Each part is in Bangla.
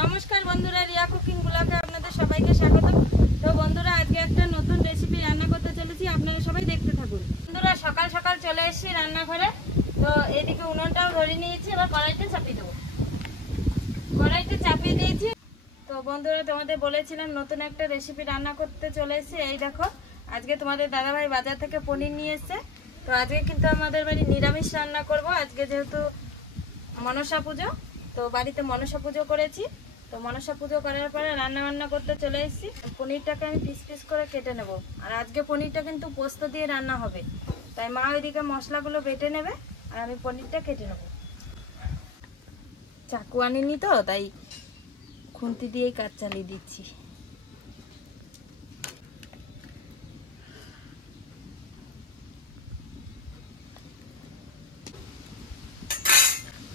নমস্কার বন্ধুরা, রিয়া কুকিং ব্লগে আপনাদের সবাইকে স্বাগত। তো বন্ধুরা, আজকে একটা নতুন রেসিপি রান্না করতে চলেছি, আপনারা সবাই দেখতে থাকুন। বন্ধুরা, সকাল সকাল চলে এসেছি রান্নাঘরে। তো এদিকে উনুনটাও ধরে নিয়েছি, এবার কড়াইতে চাপিয়ে দেবো। কড়াইতে চাপিয়ে দিয়েছি। তো বন্ধুরা, তোমাদের বলেছিলাম নতুন একটা রেসিপি রান্না করতে চলে এসেছি। এই দেখো, আজকে তোমাদের দাদাভাই বাজার থেকে পনির নিয়ে এসেছে। তো আজকে কিন্তু আমাদের বাড়ি নিরামিষ রান্না করব। আজকে যেহেতু মনসা পুজো, তো বাড়িতে মনসা পুজো করেছি। তো মনসা পুজো করার পরে রান্না বান্না করতে চলে এসেছি। পনিরটাকে আমি পিস পিস করে কেটে নেব। আর আজকে পনিরটা কিন্তু পোস্ত দিয়ে রান্না হবে, তাই মা ওইদিকে মশলাগুলো বেটে নেবে আর আমি পনিরটা কেটে নেব। চাকু আনিনি তো, তাই খুন্তি দিয়েই কাজ চালিয়ে দিচ্ছি।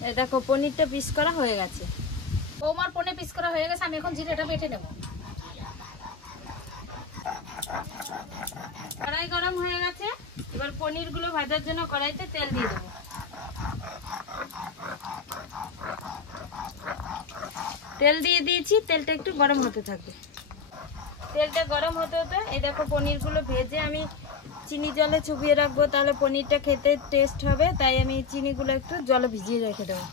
এই দেখো, পনিরটা পিস করা হয়ে গেছে। বৌমার পনির পিস করা হয়ে গেছে, আমি এখন জিরাটা বেটে নেব। কড়াই গরম হয়ে গেছে, এবার পনিরগুলো ভাজার জন্য কড়াইতে তেল দিয়ে দেবো। তেল দিয়ে দিয়েছি, তেলটা একটু গরম হতে থাকবে। তেলটা গরম হতে হতে এই দেখো, পনিরগুলো ভেজে আমি চিনি জলে চুবিয়ে রাখবো, তাহলে পনিরটা খেতে টেস্ট হবে। তাই আমি চিনিগুলো একটু জলে ভিজিয়ে রেখে দেবো।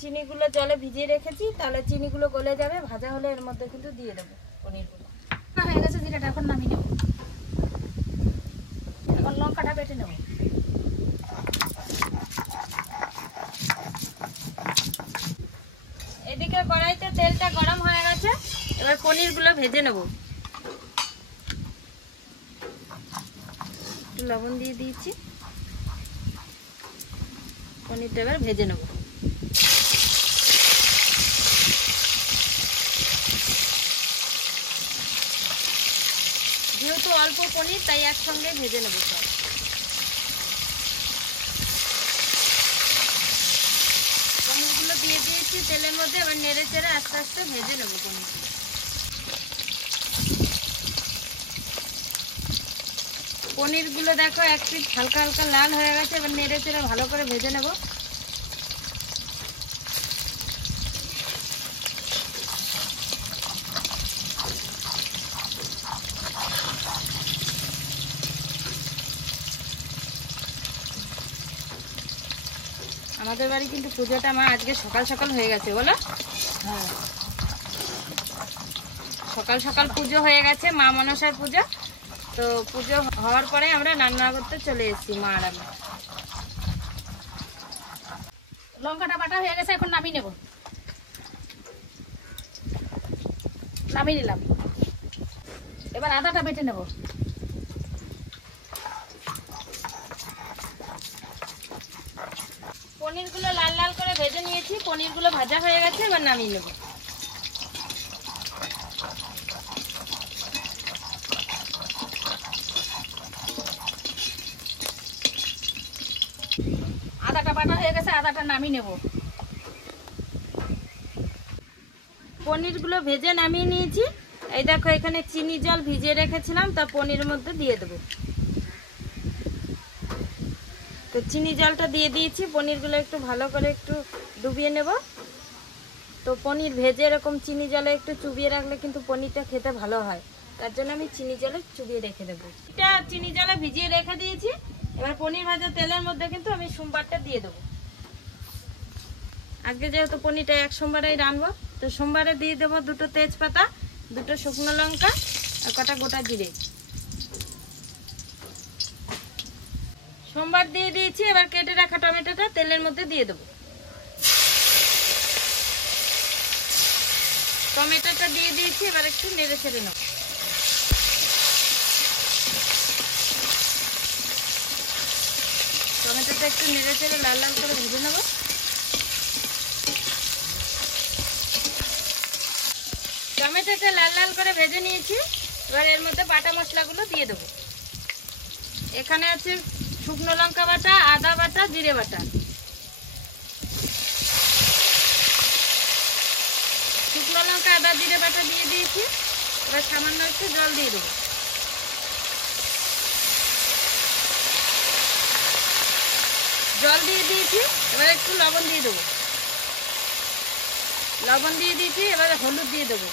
চিনিগুলো জলে ভিজিয়ে রেখেছি, তাহলে চিনিগুলো গলে যাবে। ভাজা হলে এর মধ্যে কিন্তু দিয়ে দেবো পনিরগুলো। হয়ে গেছে জিরাটা, এখন নামিয়ে নেব। এখন লঙ্কাটা বেটে নেব। এদিকে কড়াইতে তেলটা গরম হয়ে গেছে, এবার পনিরগুলো ভেজে নেব। লবণ দিয়ে দিয়েছি, পনিরটা এবার ভেজে নেব। যেহেতু অল্প পনির, তাই একসঙ্গে ভেজে নেব সব। পনিরগুলো দিয়ে দিয়েছি তেলের মধ্যে, এবার নেড়ে চেড়ে আস্তে আস্তে ভেজে নেব পনিরগুলো। পনিরগুলো দেখো এক পিঠ হালকা হালকা লাল হয়ে গেছে, এবার নেড়ে চেড়ে ভালো করে ভেজে নেব। আমাদের বাড়ি কিন্তু পুজোটা মা আজকে সকাল সকাল হয়ে গেছে, বলো? হ্যাঁ, সকাল সকাল পুজো হয়ে গেছে, মা মনসার পুজো। তো পুজো হওয়ার পরে আমরা রান্না করতে চলে এসেছি, মা আর আমি। লঙ্কাটা বাটা হয়ে গেছে, এখন নামিয়ে নেব। নামিয়ে নিলাম। এবার আদাটা বেটে নেব। পনিরগুলো লাল লাল করে ভেজে নিয়েছি, পনিরগুলো ভাজা হয়ে গেছে, এবার নামিয়ে নেব। আদাটা বাটা হয়ে গেছে, আদাটা নামিয়ে নেব। পনিরগুলো ভেজে নামিয়ে নিয়েছি। এই দেখো, এখানে চিনি জল ভিজিয়ে রেখেছিলাম, তা পনিরের মধ্যে দিয়ে দেবো। তো চিনি জলটা দিয়ে দিয়েছি, পনিরগুলো একটু ভালো করে একটু ডুবিয়ে নেব। তো পনির ভেজে এরকম চিনি জলে একটু চুবিয়ে রাখলে কিন্তু পনিরটা খেতে ভালো হয়, তার জন্য আমি চিনি জলে চুবিয়ে রেখে দেবো। এটা চিনি জলে ভিজিয়ে রেখে দিয়েছি। এবার পনির ভাজা তেলের মধ্যে কিন্তু আমি সোমবারটা দিয়ে দেবো। আজকে যেহেতু পনিরটা এক সোমবারেই রানবো, তো সোমবারে দিয়ে দেবো দুটো তেজপাতা, দুটো শুকনো লঙ্কা আর কটা গোটা জিরে। সোমবার দিয়ে দিয়েছি, এবার কেটে রাখা টমেটোটা তেলের মধ্যে দিয়ে দেবো। টমেটোটা দিয়ে দিয়েছি, এবার একটু নেড়ে ছেড়ে নেব। টমেটোটা একটু নেড়ে ছেড়ে লাল লাল করে ভেজে নেব। টমেটোটা লাল লাল করে ভেজে নিয়েছি, এবার এর মধ্যে বাটা মশলাগুলো দিয়ে দেবো। এখানে আছে শুকনো লঙ্কা বাটা, আদা বাটা, জিরে বাটা। শুকনো লঙ্কা, আদা, জিরে বাটা দিয়ে দিয়েছি, এবার সামান্য একটু জল দিয়ে দেবো। জল দিয়ে দিয়েছি, এবার একটু লবণ দিয়ে দেবো। লবণ দিয়ে দিয়েছি, এবারে হলুদ দিয়ে দেবো।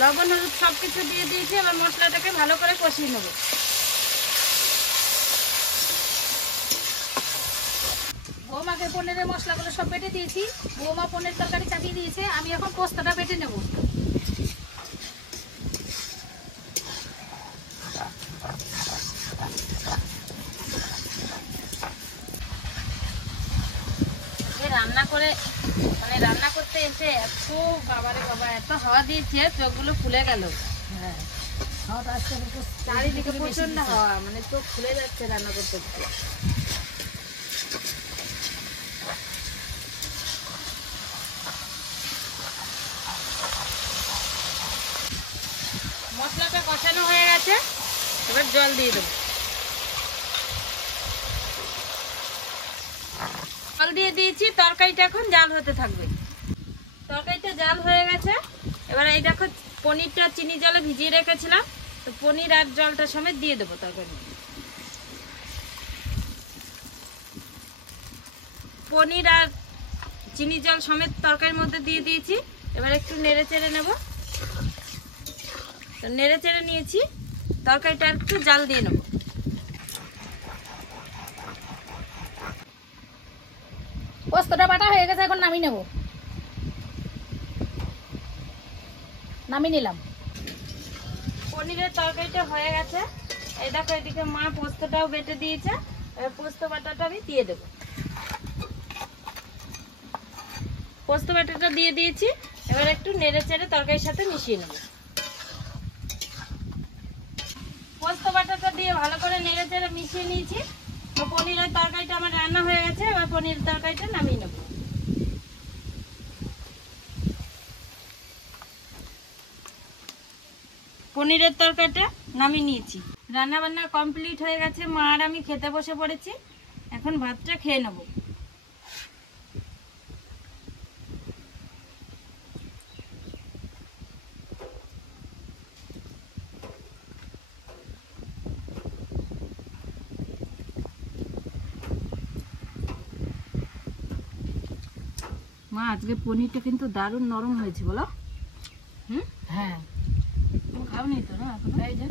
লবণ হলুদ সব কিছু দিয়ে দিয়েছি, এবার মশলাটাকে ভালো করে কষিয়ে নেবো। বৌমাকে পনিরের মশলাগুলো সব বেটে দিয়েছি, বৌমা পনির তরকারি চাপিয়ে দিয়েছে, আমি এখন পোস্তটা বেটে নেব। রান্না করে মানে রান্না করতে এসে এত বাবারে বাবা এত হাওয়া দিয়েছে, চোখগুলো ফুলে গেল। হ্যাঁ, হাওয়াটা আজকে চারিদিকে প্রচন্ড হাওয়া, মানে চোখ ফুলে যাচ্ছে রান্না করতে করতে। মশলাটা কষানো হয়ে গেছে, এবার জল দিয়ে দেবো। জল দিয়ে দিয়েছি, তরকারিটা এখন জাল হতে থাকবে। তরকারিটা জাল হয়ে গেছে, এবার এই দেখো পনিরটা চিনি জলে ভিজিয়ে রেখেছিলাম, তো পনির আর জলটা সমেত দিয়ে দেবো তরকারি। পনির আর চিনি জল সমেত তরকারির মধ্যে দিয়ে দিয়েছি, এবার একটু নেড়ে চেড়ে নেব। তো নেড়ে চেড়ে নিয়েছি, তরকারিটা একটু জাল দিয়ে নেব। পোস্তটা বাটা হয়ে গেছে, এখন নামিয়ে নেব। নামিয়ে নিলাম। পনিরের তরকারিটা হয়ে গেছে, এই দেখো এদিকে মা পোস্তটাও বেটে দিয়েছে, এবার পোস্ত বাটাটা আমি দিয়ে দেবো। পোস্ত বাটাটা দিয়ে দিয়েছি, এবার একটু নেড়ে চেড়ে তরকারির সাথে মিশিয়ে নেব। পোস্ত বাটাটা দিয়ে ভালো করে নেড়ে চেড়ে মিশিয়ে নিয়েছি। তো পনিরের তরকারিটা আমার রান্না হয়ে গেছে, এবার পনিরের তরকারিটা নামিয়ে নেব। পনিরের তরকারিটা নামিয়ে নিয়েছি, রান্না বান্না কমপ্লিট হয়ে গেছে। মা আর আমি খেতে বসে পড়েছি, এখন ভাতটা খেয়ে নেব। মা আজকে পনিরটা কিন্তু দারুণ নরম হয়েছে বলো। হ্যাঁ, তুমি খাওনি তো না এখন? এই যে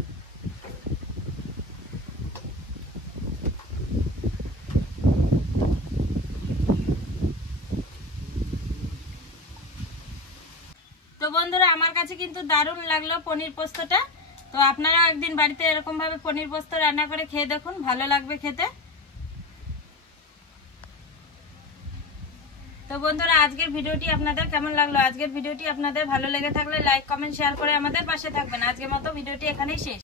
তো বন্ধুরা আমার কাছে কিন্তু দারুণ লাগলো পনির পোস্তটা। তো আপনারাও একদিন বাড়িতে এরকম ভাবে পনির পোস্ত রান্না করে খেয়ে দেখুন, ভালো লাগবে খেতে। তো বন্ধুরা আজকের ভিডিওটি আপনাদের কেমন লাগলো? আজকের ভিডিওটি আপনাদের ভালো লেগে থাকলে লাইক কমেন্ট শেয়ার করে আমাদের পাশে থাকবেন। আজকের মতো ভিডিওটি এখানেই শেষ।